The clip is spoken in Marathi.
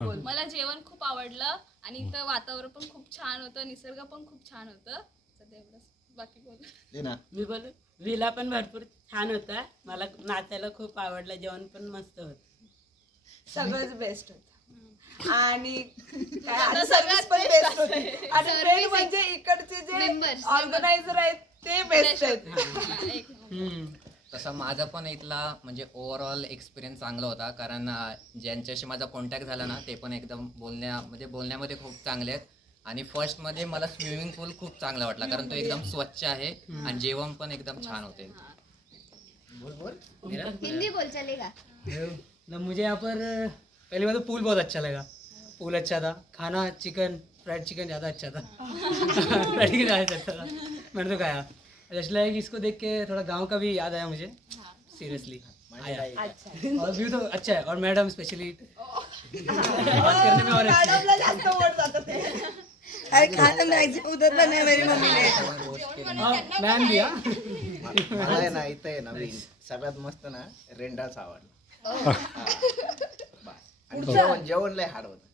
मला जेवण खूप आवडलं आणि इथं वातावरण पण खूप छान होतं, निसर्ग पण खूप छान होतं. सध्या एवढंच, बाकी बोल. मी बोलू विला पण भरपूर छान होता. मला नाचायला खूप आवडलं. जेवण पण मस्त होतं. सगळंच बेस्ट होतं आणि काय आणि सर्व्हिस पण बेस्ट होती आणि मेन म्हणजे इकडचे जे ऑर्गनायझर आहेत ते बेस्ट आहेत. तसा माझा पण इथला म्हणजे ओव्हरऑल एक्सपिरियन्स चांगला होता, कारण ज्यांच्याशी माझा कॉन्टॅक्ट झाला ना ते पण एकदम बोलण्यामध्ये खूप चांगले आहेत. आणि फर्स्टमध्ये मला स्विमिंग पूल खूप चांगला वाटला, कारण तो एकदम स्वच्छ आहे आणि जेवण पण एकदम छान होते. हिंदी बोल चलेगा। मुझे यहाँ पर पहली बात तो पूल बहुत अच्छा लगा। पूल अच्छा था, खाना चिकन फ्राइड चिकन ज़्यादा अच्छा था। फ्राइड चिकन ज़्यादा अच्छा था, मैंने तो खाया। जस्ट लाइक इसको देख के थोड़ा गांव का भी याद आया मुझे, सीरियसली आया। और व्यू तो अच्छा है, और मैडम स्पेशली बात करने में और अच्छी है। मॅडमला जास्त वोट जातं ते. अरे खाना मॅक्सिमम उतरला नाही मेरी मम्मीने. हाँ, मैम दिया। मला आहे ना इथं आहे ना सगळ्यात मस्त ना रेंडाच आवडला. बस. आणि जेवण लय हाड होतं.